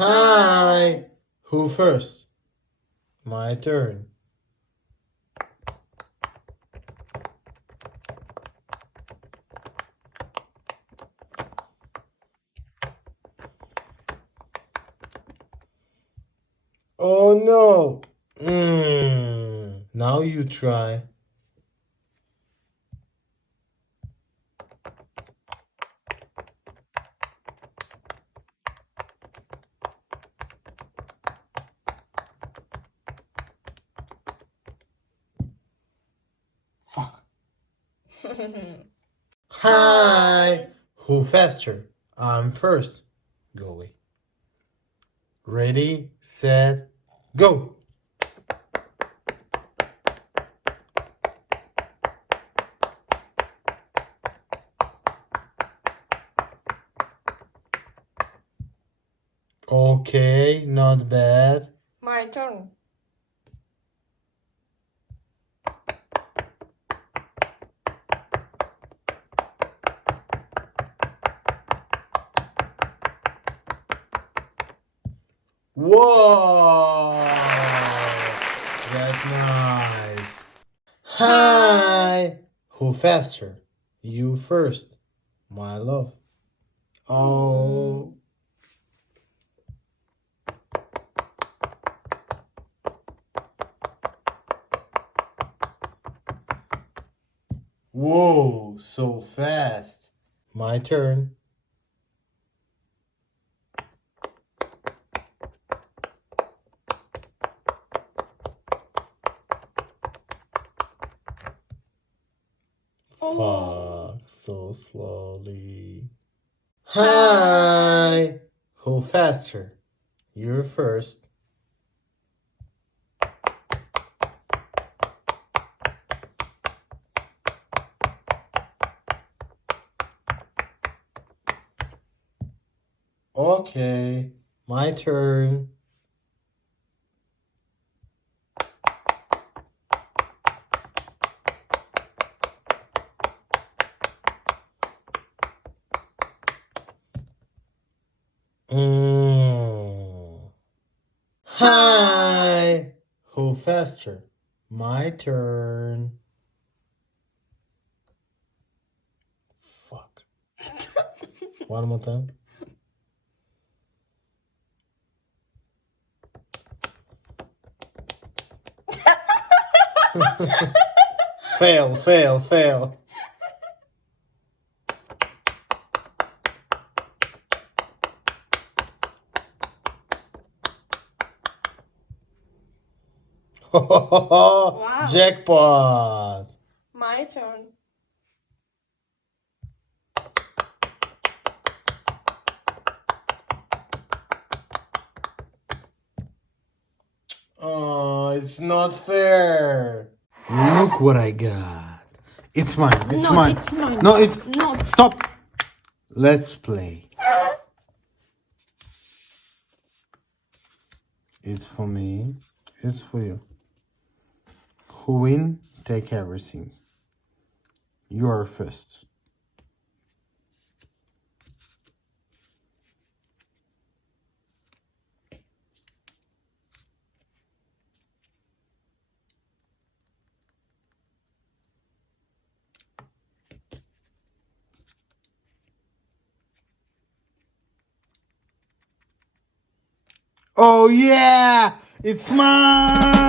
Hi! Who first? My turn. Oh no! Now you try. Fuck. Hi! Who faster? I'm first. Go away. Ready, set, go! Okay, not bad. My turn. Whoa! That's nice. Hi! Who faster? You first. My love. Oh. Whoa, so fast. My turn. Fuck, so slowly. Hi! Who faster? You're first. Okay, my turn. Hi! Who faster? My turn. Fuck. One more time. Fail, fail, fail. Wow. Jackpot. My turn. Oh, it's not fair. Look what I got. It's mine. It's No, mine. it's mine. No, it's Not. Stop. Let's play. It's for me. It's for you. Who win? Take everything. You are first. Oh yeah! It's mine!